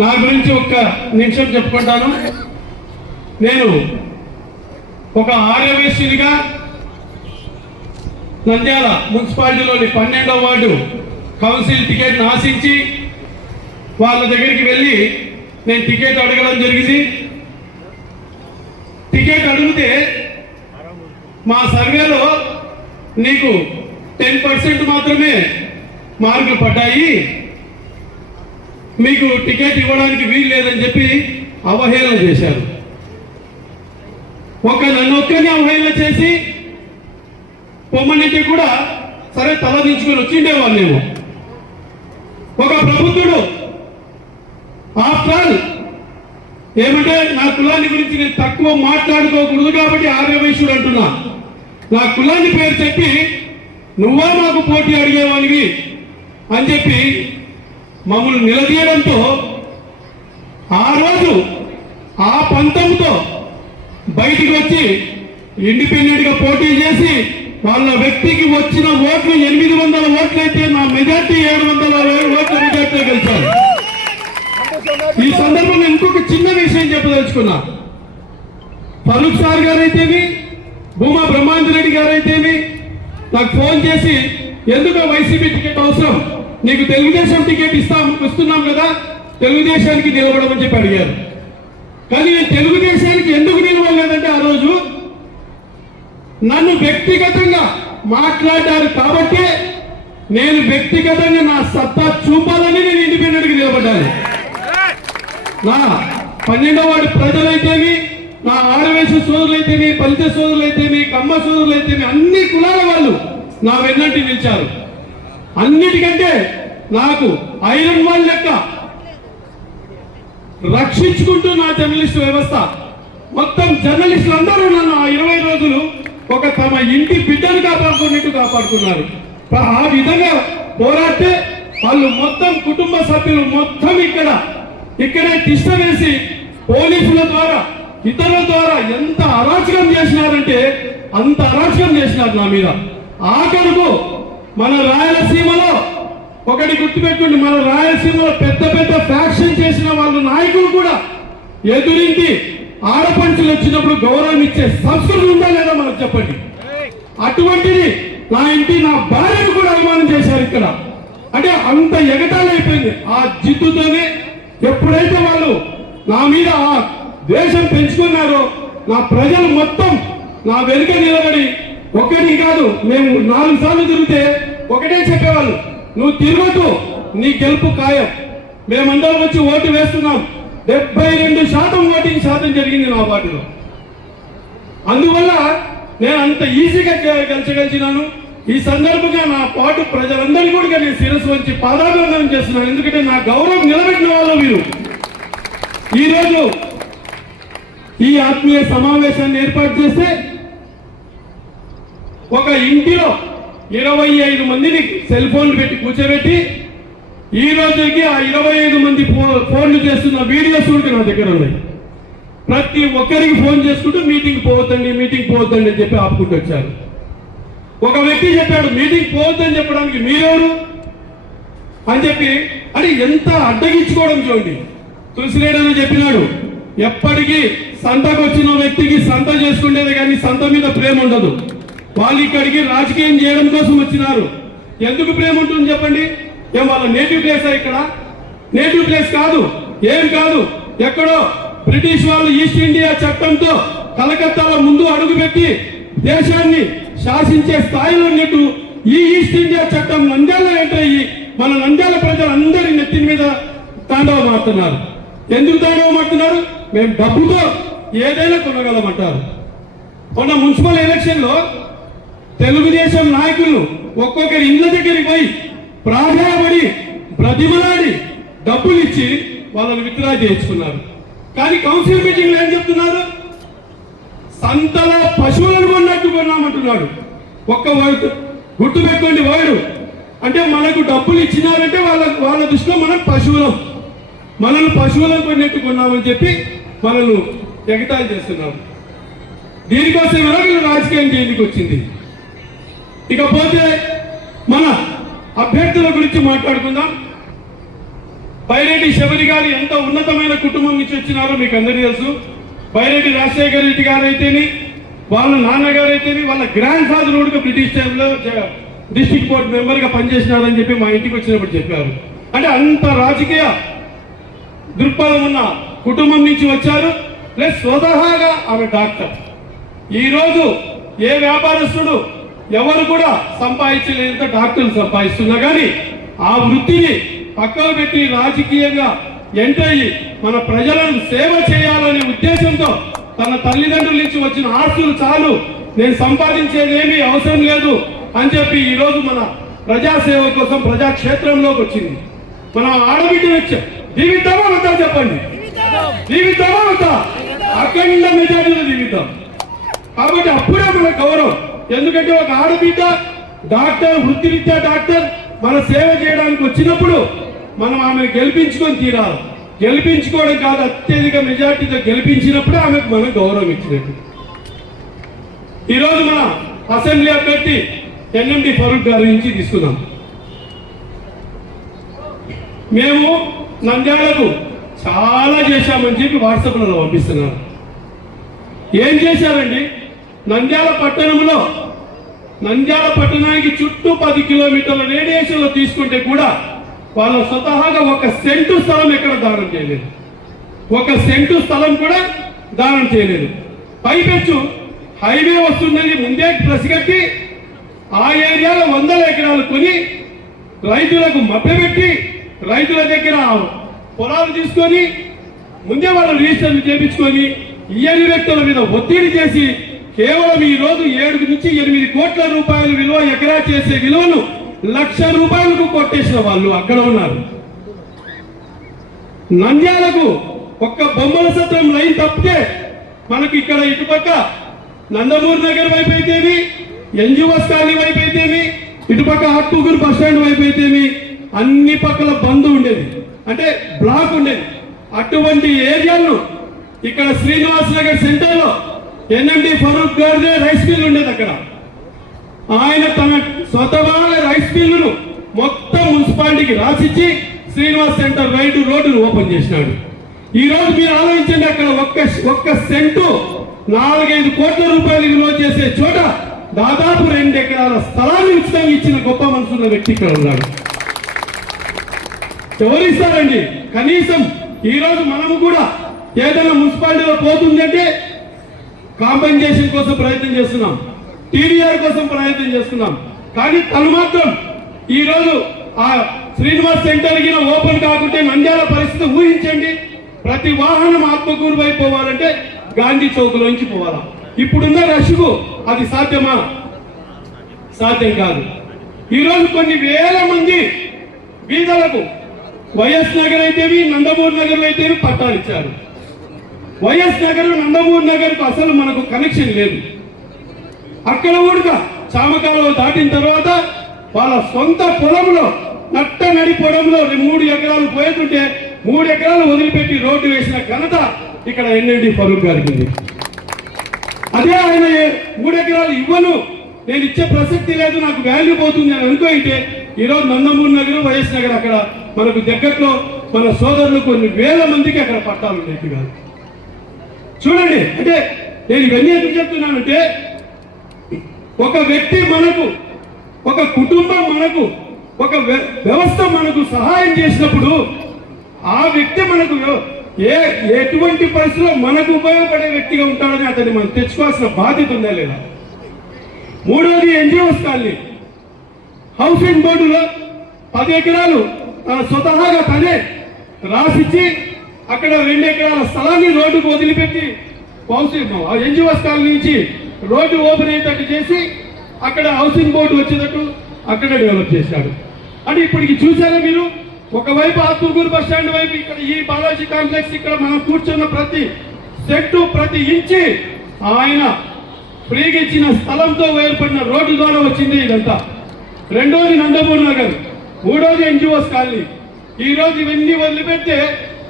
నా గురించి ఒక్క నిమిషం చెప్పుకుంటాను. నేను ఒక ఆర్యవేశ్యునిగా నంద్యాల మున్సిపాలిటీలోని పన్నెండవ వార్డు కౌన్సిల్ టికెట్ ఆశించి వాళ్ళ దగ్గరికి వెళ్ళి నేను టికెట్ అడగడం జరిగింది. టికెట్ అడిగితే మా సర్వేలో నీకు టెన్ పర్సెంట్ మాత్రమే మార్కులు పడ్డాయి. మీకు టికెట్ ఇవ్వడానికి వీలు లేదని చెప్పి అవహేళన చేశారు. ఒక నన్ను ఒక్కరిని అవహేళన చేసి పొమ్మనంటే కూడా సరే తలదించుకొని వచ్చిండేవాళ్ళు వచ్చిండేవాళ్ళేమో ఒక ప్రభుత్వుడు ఆఫ్టర్ ఏమంటే నా కులాన్ని గురించి నేను తక్కువ మాట్లాడుకోకూడదు కాబట్టి ఆర్యవైశ్యుడు అంటున్నా. నా కులాన్ని పేరు చెప్పి నువ్వా మాకు పోటీ అడిగేవాడివి అని చెప్పి మమ్మల్ని నిలదీయడంతో ఆ రోజు ఆ పంతంతో బయటికి వచ్చి ఇండిపెండెంట్గా పోటీ చేసి వాళ్ళ వ్యక్తికి వచ్చిన ఓట్లు ఎనిమిది వందల ఓట్లయితే నా మెజార్టీ ఏడు వందల ఓట్ల మెజార్టీ గెలిచారు. ఈ సందర్భంలో ఇంకొక చిన్న విషయం చెప్పదలుచుకున్నా. ఫరూక్ సార్ గారైతేమి భూమా బ్రహ్మాంజరెడ్డి గారైతేమి నాకు ఫోన్ చేసి ఎందుకు వైసీపీ టికెట్ అవసరం? నీకు తెలుగుదేశం టికెట్ ఇస్తాం ఇస్తున్నాం కదా తెలుగుదేశానికి నిలబడమని చెప్పి అడిగారు. కానీ నేను తెలుగుదేశానికి ఎందుకు నిలవలేదంటే ఆ రోజు నన్ను వ్యక్తిగతంగా మాట్లాడారు కాబట్టే నేను వ్యక్తిగతంగా నా సత్తా చూపాలని నేను ఇండిపెండెంట్గా నిలబడ్డాను. నా పన్నెండో వాడి ప్రజలైతేమి నా ఆడవేశ సోదరులైతేమి పలిత సోదరులైతేమి కమ్మ సోదరులైతేమి అన్ని కులాల వాళ్ళు నా వెన్నంటి నిలిచారు. అన్నిటికంటే నాకు ఐరన్ వాల్ లెక్క రక్షించుకుంటూ నా జర్నలిస్ట్ వ్యవస్థ. మొత్తం జర్నలిస్టులు అందరూ నన్ను ఆ ఇరవై రోజులు ఒక తమ ఇంటి బిడ్డను కాపాడుకున్నట్టు కాపాడుకున్నారు. ఆ విధంగా పోరాడితే వాళ్ళు మొత్తం కుటుంబ సభ్యులు మొత్తం ఇక్కడ ఇక్కడే తిష్ట వేసి పోలీసుల ద్వారా ఇతరుల ద్వారా ఎంత అరాచకం చేసినారంటే అంత అరాచకం చేసినారు నా మీద. ఆఖరుకు మన రాయలసీమలో ఒకటి గుర్తుపెట్టుకోండి మన రాయలసీమలో పెద్ద పెద్ద ఫ్యాక్షన్ చేసిన వాళ్ళ నాయకులు కూడా ఎదురింటి ఆడపంచులు వచ్చినప్పుడు గౌరవం ఇచ్చే సంస్కృతి ఉందా లేదా మనకు చెప్పండి? అటువంటిది నా ఇంటి నా భార్యను కూడా అవమానం చేశారు ఇక్కడ. అంటే అంత ఎగటాలు అయిపోయింది. ఆ జిద్దుతోనే ఎప్పుడైతే వాళ్ళు నా మీద ఆ ద్వేషం పెంచుకున్నారో నా ప్రజలు మొత్తం నా వెనుక నిలబడి ఒక్కటి కాదు మేము నాలుగు సార్లు తిరిగితే ఒకటే చెప్పేవాళ్ళు నువ్వు తిరగదు నీ గెలుపు ఖాయం. మేమందరం వచ్చి ఓటు వేస్తున్నాం. డెబ్బై రెండు శాతం ఓటింగ్ శాతం జరిగింది నా వార్డులో అందువల్ల నేను అంత ఈజీగా గెలిచగలిచినాను ఈ సందర్భంగా నా పాటు ప్రజలందరికీ కూడా నేను శిరస్సు వచ్చి పాదాభివందనం చేస్తున్నాను. ఎందుకంటే నా గౌరవం నిలబెట్టిన వాళ్ళు మీరు ఈరోజు ఈ ఆత్మీయ సమావేశాన్ని ఏర్పాటు చేస్తే ఒక ఇంటిలో ఇరవై ఐదు మందిని సెల్ ఫోన్లు పెట్టి కూర్చోబెట్టి ఈ రోజుకి ఆ ఇరవై ఐదు మంది ఫోన్లు చేస్తున్న వీడియోస్ ఉంటే నా దగ్గర ఉన్నాయి. ప్రతి ఒక్కరికి ఫోన్ చేసుకుంటూ మీటింగ్ పోవద్దండి మీటింగ్ పోవద్దండి అని చెప్పి ఆపుకుంటూ వచ్చారు. ఒక వ్యక్తి చెప్పాడు మీటింగ్ పోవద్దని చెప్పడానికి మీరెవరు? అని చెప్పి అది ఎంత అడ్డగించుకోవడం చూడండి. తులసిలేడని చెప్పినాడు ఎప్పటికీ సంతకు వచ్చిన వ్యక్తికి సంత చేసుకుండేది కానీ సంత మీద ప్రేమ ఉండదు. వాళ్ళు ఇక్కడికి రాజకీయం చేయడం కోసం వచ్చినారు. ఎందుకు ప్రేమ ఉంటుంది చెప్పండి? ఏం వాళ్ళ నేటివ్ ప్లేసా ఇక్కడ? నేటివ్ ప్లేస్ కాదు. ఏం కాదు. ఎక్కడో బ్రిటిష్ వాళ్ళు ఈస్ట్ ఇండియా చట్టంతో కలకత్తాలో ముందు అడుగుపెట్టి దేశాన్ని శాసించే స్థాయిలో ఉన్నట్టు ఈ ఈస్ట్ ఇండియా చట్టం నంద్యాల ఎంటర్ అయ్యి మన నంద్యాల ప్రజలందరి నెత్తిన మీద తాండవం ఆడుతున్నారు ఎందుకు తాండవం ఆడుతున్నారు మేము డబ్బుతో ఏదైనా కొనగలమంటారు. మొన్న మున్సిపల్ ఎలక్షన్లో తెలుగుదేశం నాయకులు ఒక్కొక్కరి ఇళ్ళ దగ్గరికి పోయి ప్రాధాయపడి ప్రతిమలాడి డబ్బులు ఇచ్చి వాళ్ళని విత్డ్రా చేయించుకున్నారు. కానీ కౌన్సిల్ మీటింగ్లు ఏం చెప్తున్నారు? సంతలో పశువులను కొన్నట్టు కొన్నామంటున్నాడు. ఒక్క వైపు గుర్తు పెట్టుకోండి వర్డ్ అంటే మనకు డబ్బులు ఇచ్చినారంటే వాళ్ళ వాళ్ళ దృష్టిలో మనం పశువులం. మనల్ని పశువులను కొన్నట్టు కొన్నామని చెప్పి మనల్ని ఎగతాళి చేస్తున్నారు దీనికోసం వీళ్ళు రాజకీయం చేయడానికి వచ్చింది ఇకపోతే మన అభ్యర్థుల గురించి మాట్లాడుకుందాం. బైరెడ్డి శబరి గారు ఎంత ఉన్నతమైన కుటుంబం నుంచి వచ్చినారో మీకు అందరికీ తెలుసు. బైరెడ్డి రాజశేఖర రెడ్డి గారు వాళ్ళ నాన్నగారు వాళ్ళ గ్రాండ్ ఫాదర్ కూడా బ్రిటిష్ టైంలో డిస్ట్రిక్ట్ బోర్డ్ మెంబర్గా పనిచేసినారని చెప్పి మా ఇంటికి వచ్చినప్పుడు చెప్పారు. అంటే అంత రాజకీయ దృక్పథం ఉన్న కుటుంబం నుంచి వచ్చారు. ప్లస్ స్వతహాగా ఆమె డాక్టర్. ఈరోజు ఏ వ్యాపారస్తుడు ఎవరు కూడా సంపాదించలేనంత డాక్టర్లు సంపాదిస్తున్నా కానీ ఆ వృత్తిని పక్కకు పెట్టి రాజకీయంగా ఎంటర్ అయ్యి మన ప్రజలను సేవ చేయాలనే ఉద్దేశంతో తన తల్లిదండ్రుల నుంచి వచ్చిన ఆస్తులు చాలు నేను సంపాదించేదేమీ అవసరం లేదు అని చెప్పి ఈరోజు మన ప్రజాసేవ కోసం ప్రజాక్షేత్రంలోకి వచ్చింది. మన ఆడబిడ్డ వచ్చాం జీవితామా వద్దా చెప్పండి. జీవితామా వద్దా అఖండ మెజార్టీలో జీవితం. కాబట్టి అప్పుడే మన గౌరవం ఎందుకంటే ఒక ఆడబిడ్డ డాక్టర్ వృత్తిరీత్యా డాక్టర్ మన సేవ చేయడానికి వచ్చినప్పుడు మనం ఆమెను గెలిపించుకొని తీరాలి. గెలిపించుకోవడం కాదు అత్యధిక మెజార్టీతో గెలిపించినప్పుడే ఆమెకు మనం గౌరవం ఇచ్చినట్టు. ఈరోజు మన అసెంబ్లీ అభ్యర్థి ఎన్ఎండి ఫరూక్ గారి నుంచి తీసుకున్నాం మేము నంద్యాలకు చాలా చేశామని చెప్పి వాట్సాప్లలో పంపిస్తున్నారు. ఏం చేశారండి? నంద్యాల పట్టణంలో నంద్యాల పట్టణానికి చుట్టూ పది కిలోమీటర్ల రేడియేషన్లో తీసుకుంటే కూడా వాళ్ళు స్వతహాగా ఒక సెంటు స్థలం ఎక్కడ దానం చేయలేదు. ఒక సెంటు స్థలం కూడా దానం చేయలేదు. పైపెచ్చు హైవే వస్తుందని ముందే ప్రసిగట్టి ఆ ఏరియాలో వందల ఎకరాలు కొని రైతులకు మభ్యపెట్టి రైతుల దగ్గర పొలాలు తీసుకొని ముందే వాళ్ళు రిజిస్టర్లు చేపించుకొని ఇయ్యని వ్యక్తుల మీద ఒత్తిడి చేసి కేవలం ఈ రోజు ఏడు నుంచి ఎనిమిది కోట్ల రూపాయల విలువ ఎకరా చేసే విలువను లక్ష రూపాయలకు కొట్టేసిన వాళ్ళు అక్కడ ఉన్నారు. నంద్యాలకు ఒక్క బొమ్మల సత్రం లైన్ తప్పితే మనకి ఇక్కడ ఇటుపక్క నందమూరి నగర్ వైపు అయితేమి ఎన్జిఓస్ కాలనీ వైపు అయితేమి ఇటుపక్క అట్టుగురు బస్ స్టాండ్ వైపు అయితేమి అన్ని పక్కల బంద్ ఉండేది. అంటే బ్లాక్ ఉండేది. అటువంటి ఏరియాలను ఇక్కడ శ్రీనివాస్ నగర్ సెంటర్లో ఎన్ఎండి ఫరూక్ గారిదే రైస్ మిల్ ఉండేది అక్కడ. ఆయన తన స్వతహాగా రైస్ మిల్లును మొత్తం మున్సిపాలిటీకి రాసిచ్చి శ్రీనివాస్ సెంటర్ రైట్ రోడ్డును ఓపెన్ చేసినాడు. ఈ రోజు మీరు ఆలోచించండి అక్కడ ఒక్క ఒక్క సెంటు నాలుగైదు కోట్ల రూపాయలు విలువ చేసే చోట దాదాపు రెండు ఎకరాల స్థలాన్ని ఉచితంగా ఇచ్చిన గొప్ప మనసున్న వ్యక్తి ఇక్కడ ఉన్నాడు. ఎవరిస్తారండి కనీసం ఈ రోజు మనము కూడా ఏదైనా మున్సిపాలిటీలో పోతుందంటే కాంపెన్సేషన్ కోసం ప్రయత్నం చేస్తున్నాం. టీడీఆర్ కోసం ప్రయత్నం చేస్తున్నాం. కానీ తను మాత్రం ఈ రోజు ఆ శ్రీనివాస్ సెంటర్ ఓపెన్ కాకుంటే నంద్యాల పరిస్థితి ఊహించండి. ప్రతి వాహనం ఆత్మకూరు వైపు పోవాలంటే గాంధీ చౌక్ లోంచి పోవాలా. ఇప్పుడున్న రష్కు అది సాధ్యమా? సాధ్యం కాదు. ఈ రోజు కొన్ని వేల మంది బీదలకు వైఎస్ నగర్ అయితేవి నందమూరి నగర్లో అయితేవి పట్టాలు ఇచ్చారు. వైఎస్ నగర్ నందమూరి నగర్ అసలు మనకు కనెక్షన్ లేదు. అక్కడ కూడా చామకాలం దాటిన తర్వాత వాళ్ళ సొంత పొలంలో నట్ట నడి పొలంలో మూడు ఎకరాలు పోయేటుంటే మూడు ఎకరాలు వదిలిపెట్టి రోడ్డు వేసిన ఘనత ఇక్కడ ఎన్ఎండి ఫరూక్ గారికి అదే ఆయన మూడు ఎకరాలు ఇవ్వను నేను ఇచ్చే ప్రసక్తి లేదు నాకు వాల్యూ పోతుంది అని అనుకోయింటే ఈరోజు నందమూరి నగర్ వైఎస్ నగర్ అక్కడ మనకు దగ్గరలో మన సోదరులు కొన్ని వేల మందికి అక్కడ పట్టాలు ఉండేవి కాదు చూడండి అంటే నేను ఇవన్నీ ఎందుకు చెప్తున్నానంటే ఒక వ్యక్తి మనకు ఒక కుటుంబం మనకు ఒక వ్య- వ్యవస్థ మనకు సహాయం చేసినప్పుడు ఆ వ్యక్తి మనకు ఏ ఎటువంటి పరిస్థితిలో మనకు ఉపయోగపడే వ్యక్తిగా ఉంటాడని అతన్ని మనం తెచ్చుకోవాల్సిన బాధ్యత ఉందా లేదా? మూడవది ఎన్జిఓస్ కాలనీ. హౌసింగ్ బోర్డులో పది ఎకరాలు తన స్వతహాగా తనే రాసిచ్చి అక్కడ రెండు ఎకరాల స్థలాన్ని రోడ్డుకు వదిలిపెట్టి హౌసింగ్ ఎన్జిఓస్ కాలనీ నుంచి రోడ్డు ఓపెన్ అయ్యేటట్టు చేసి అక్కడ హౌసింగ్ బోర్డు వచ్చేటట్టు అక్కడ డెవలప్ చేశాడు. అంటే ఇప్పటికి చూసారా మీరు? ఒకవైపు ఆత్మకూరు బస్ స్టాండ్ వైపు ఇక్కడ ఈ బాలాజీ కాంప్లెక్స్ ఇక్కడ మనం కూర్చున్న ప్రతి సెట్టు ప్రతి ఇంచి ఆయన ప్రేగించిన ఇచ్చిన స్థలంతో ఏర్పడిన రోడ్డు ద్వారా వచ్చింది ఇదంతా. రెండోది నందమూరి నగర్ మూడోది ఎన్జిఓస్ కాలనీ. ఈ రోజు ఇవన్నీ వదిలిపెడితే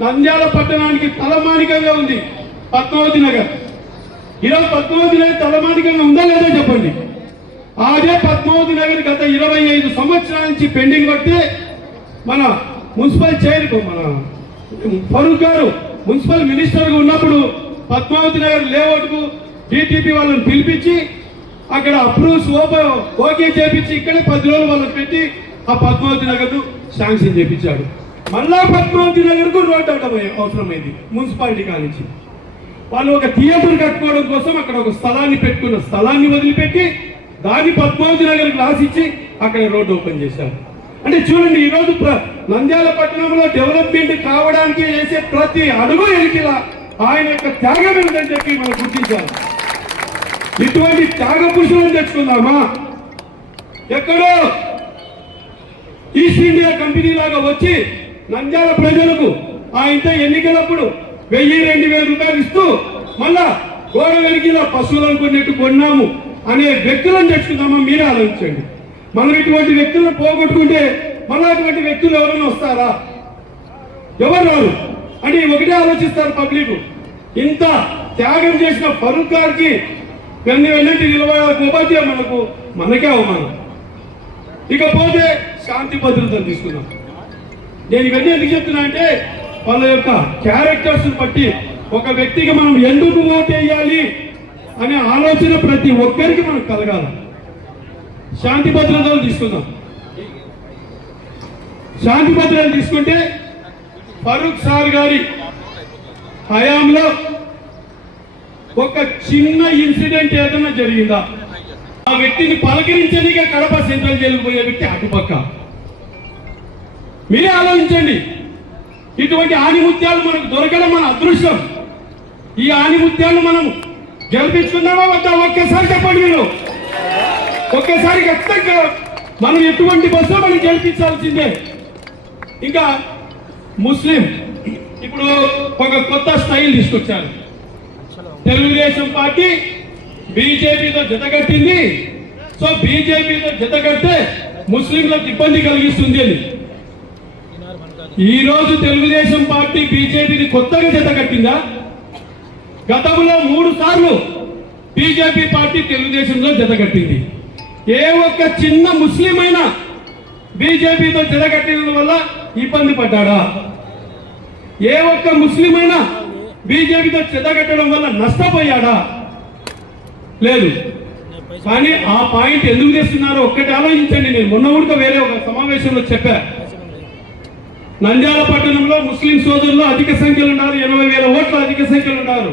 నంద్యాల పట్టణానికి తలమానికంగా ఉంది పద్మావతి నగర్. ఈరోజు పద్మావతి నగర్ తలమానికంగా ఉందా లేదా చెప్పండి. అదే పద్మావతి నగర్ గత ఇరవై ఐదు సంవత్సరాల నుంచి పెండింగ్ పడితే మన మున్సిపల్ చైర్ మన ఫరూక్ గారు మున్సిపల్ మినిస్టర్గా ఉన్నప్పుడు పద్మావతి నగర్ లేఅవుట్కు డిటిపి వాళ్ళని పిలిపించి అక్కడ అప్రూవ్స్ ఓకే చేపించి ఇక్కడే పది రోజులు వాళ్ళకి పెట్టి ఆ పద్మావతి నగర్ను శాంక్షన్ చేపించాడు. మళ్ళా పద్మావతి నగర్కు రోడ్డు అవడం అవసరమైంది మున్సిపాలిటీ కానించి. వాళ్ళు ఒక థియేటర్ కట్టుకోవడం కోసం అక్కడ ఒక స్థలాన్ని పెట్టుకున్న స్థలాన్ని వదిలిపెట్టి దాన్ని పద్మావతి నగర్కి రాసిచ్చి అక్కడ రోడ్డు ఓపెన్ చేశారు. అంటే చూడండి ఈ రోజు నంద్యాల పట్టణంలో డెవలప్మెంట్ కావడానికి చేసే ప్రతి అడుగు ఎనికిలా ఆయన యొక్క త్యాగం ఏంటని చెప్పి మనం గుర్తించాలి. ఇటువంటి త్యాగ పురుషులను తెచ్చుకుందామా? ఎక్కడో ఈస్ట్ ఇండియా కంపెనీ లాగా వచ్చి నంద్యాల ప్రజలకు ఆ ఇంత ఎన్నికలప్పుడు వెయ్యి రెండు వేల రూపాయలు ఇస్తూ మళ్ళా గోడ వెలిగిన పశువులను కొన్నట్టు కొన్నాము అనే వ్యక్తులను తెచ్చుకుందామా మీరే ఆలోచించండి. మనం ఇటువంటి వ్యక్తులను పోగొట్టుకుంటే మళ్ళా అటువంటి వ్యక్తులు ఎవరైనా వస్తారా? ఎవరు రారు? అని ఒకటే ఆలోచిస్తారు పబ్లిక్. ఇంత త్యాగం చేసిన ఫరూక్ గారికి వెన్ను వెన్నట్టు నిలబడకపోతే మనకు మనకే అవమానం. ఇకపోతే శాంతి భద్రతలు తీసుకుందాం. నేను ఇవన్నీ ఎందుకు చెప్తున్నా అంటే వాళ్ళ యొక్క క్యారెక్టర్స్ బట్టి ఒక వ్యక్తికి మనం ఎందుకు ఓటు వేయాలి అనే ఆలోచన ప్రతి ఒక్కరికి మనకు కలగాలి. శాంతి భద్రతలు తీసుకుందాం. శాంతి భద్రతలు తీసుకుంటే ఫరూక్ సార్ గారి హయాంలో ఒక చిన్న ఇన్సిడెంట్ ఏదైనా జరిగిందా? ఆ వ్యక్తిని పలకరించనిగా కడప సెంట్రల్ జైలు పోయే వ్యక్తి అటుపక్క. మీరే ఆలోచించండి. ఇటువంటి ఆణిముత్యాలు మనకు దొరకడం మన అదృష్టం. ఈ ఆనిముత్యాలు మనం గెలిపించుకుందామా వద్దా? ఒక్కసారి చెప్పండి మీరు. ఒక్కసారి ఖచ్చితంగా మనం ఎటువంటి బస్సు మనం గెలిపించాల్సిందే. ఇంకా ముస్లిం ఇప్పుడు ఒక కొత్త స్టైల్ తీసుకొచ్చారు. తెలుగుదేశం పార్టీ బీజేపీతో జతగట్టింది సో బీజేపీతో జతగట్టే ముస్లింలకు ఇబ్బంది కలిగిస్తుంది అని. ఈ రోజు తెలుగుదేశం పార్టీ బీజేపీని కొత్తగా జతకట్టిందా గతంలో మూడు సార్లు బీజేపీ పార్టీ తెలుగుదేశంలో జతకట్టింది ఏ ఒక్క చిన్న ముస్లిం అయినా బీజేపీతో జతకట్టిన వల్ల ఇబ్బంది పడ్డాడా? ఏ ఒక్క ముస్లిం అయినా బీజేపీతో చెదగట్టడం వల్ల నష్టపోయాడా? లేదు. కానీ ఆ పాయింట్ ఎందుకు చేస్తున్నారో ఒక్కటి ఆలోచించండి. నేను మొన్న కూడా వేరే ఒక సమావేశంలో చెప్పా. నంద్యాల పట్టణంలో ముస్లిం సోదరులు అధిక సంఖ్యలో ఉన్నారు. ఎనభై వేల ఓట్లు అధిక సంఖ్యలో ఉన్నారు.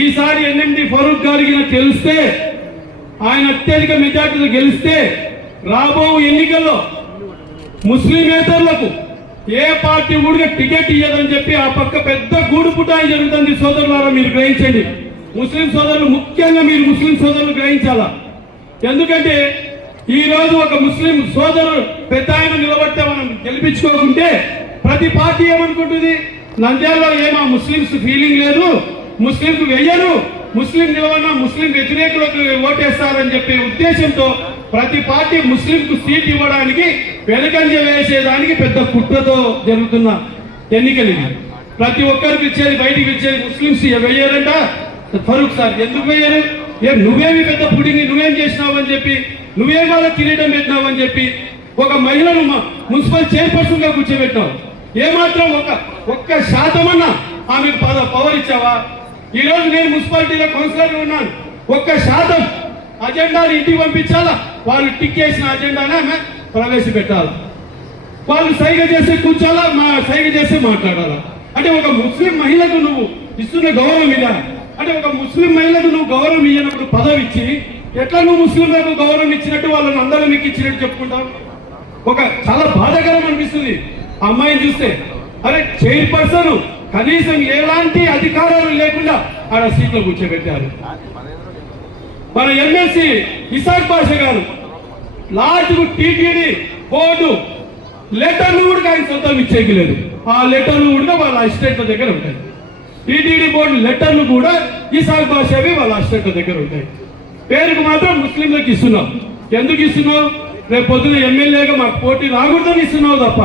ఈసారి ఎన్ఎండి ఫరూక్ గారికి తెలిస్తే ఆయన అత్యధిక మెజార్టీలు గెలిస్తే రాబో ఎన్నికల్లో ముస్లిమేతరులకు ఏ పార్టీ కూడా టికెట్ ఇయ్యదని చెప్పి ఆ పక్క పెద్ద గూడు పుటాయి జరుగుతుంది సోదరులారా మీరు గ్రహించండి. ముస్లిం సోదరులు ముఖ్యంగా మీరు ముస్లిం సోదరులు గ్రహించాలా? ఎందుకంటే ఈ రోజు ఒక ముస్లిం సోదరుడు పెద్ద ఆయన నిలబడితే మనం గెలిపించుకోకుంటే ప్రతి పార్టీ ఏమనుకుంటుంది? నంద్యాలలో ఏమా ముస్లింస్ ఫీలింగ్ లేదు? ముస్లింకు వెయ్యరు. ముస్లిం నిలవన్న ముస్లిం వ్యతిరేకులకు ఓటేస్తారని చెప్పే ఉద్దేశంతో ప్రతి పార్టీ ముస్లింకు సీట్ ఇవ్వడానికి వెనకంజ వేసేదానికి పెద్ద కుట్రతో జరుగుతున్న ఎన్నికలు ప్రతి ఒక్కరికి ఇచ్చేది బయటికి ఇచ్చేది ముస్లింస్ వెయ్యారంట. ఫరూక్ సార్ ఎందుకు వెయ్యరు? ఏ నువ్వేమి పెద్ద పుడింగి నువ్వేం చేసినావు అని చెప్పి నువ్వేం వాళ్ళ కిరీటం పెట్టినావు అని చెప్పి ఒక మహిళను మున్సిపల్ చైర్పర్సన్గా కూర్చోబెట్టావు ఏమాత్రం ఒక ఒక్క శాతమన్నా ఆమెకు పద పవర్ ఇచ్చావా? ఈ రోజు నేను మున్సిపాలిటీలో కౌన్సిలర్ ఉన్నాను. ఒక్క శాతం అజెండాని ఇంటికి పంపించాలా? వాళ్ళు టిక్ చేసిన అజెండానే ఆమె ప్రవేశపెట్టాలా? వాళ్ళు సైగ చేసి కూర్చోాలా మా సైగ చేసి మాట్లాడాలా? అంటే ఒక ముస్లిం మహిళకు నువ్వు ఇస్తున్న గౌరవం ఇలా అంటే ఒక ముస్లిం మహిళకు నువ్వు గౌరవం ఇయ్యనప్పుడు పదవి ఇచ్చి ఎట్లా నువ్వు ముస్లింలకు గౌరవం ఇచ్చినట్టు వాళ్ళని అందరూ మీకు ఇచ్చినట్టు చెప్పుకుంటావు? ఒక చాలా బాధాకరం అనిపిస్తుంది. అమ్మాయిని చూస్తే అరే చైర్పర్సన్ కనీసం ఎలాంటి అధికారాలు లేకుండా ఆడ సీట్లో కూర్చోబెట్టారు. మన ఎమ్మెల్సీ ఇసాక్ పాష గారు లాస్ట్ టీటీడీ బోర్డు లెటర్లు కూడా ఆయన సొంతం ఇచ్చేయలేదు. ఆ లెటర్లు కూడా వాళ్ళ అసిస్టెంట్ల దగ్గర ఉంటాయి. టీటీడీ బోర్డు లెటర్లు కూడా ఇసాక్ భాషవి వాళ్ళ అసిస్టెంట్ల దగ్గర ఉంటాయి. పేరుకు మాత్రం ముస్లింలకు ఇస్తున్నాం. ఎందుకు ఇస్తున్నావు? రేపు పొద్దున ఎమ్మెల్యేగా మాకు పోటీ రాకూడదని ఇస్తున్నావు తప్ప